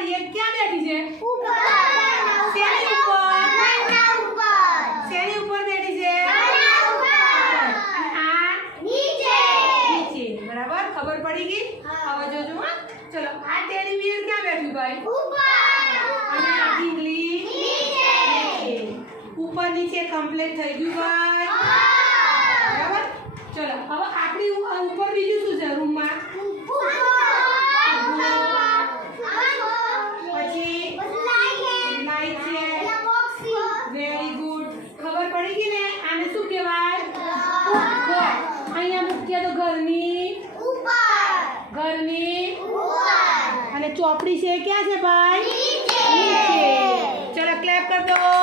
વાળી એ ક્યાં બેઠી છે? ઉપર શેની ઉપર? ઘરના ઉપર શેની ઉપર બેઠી છે? ઘરના ઉપર અને આ નીચે નીચે. બરાબર, ખબર પડી ગઈ? હવે જોજો હા. ચલો, આ ટેડી બિયર ક્યાં બેઠું ભાઈ? ઉપર અને આ ઢીંગલી નીચે નીચે. ઉપર નીચે કમ્પ્લીટ થઈ ગયું ભાઈ. બરાબર. ચલો, હવે આપણી ઉપર બીજું શું છે રૂમમાં? પછી લાઈટ છે. Very good. ખબર પડી ગઈ ને? આને શું કહેવાય? ઘર. અહીંયા મુખ્ય તો ઘરની અને ચોપડી છે ક્યાં છે ભાઈ? નીચે. ચલો ક્લેપ કર દો.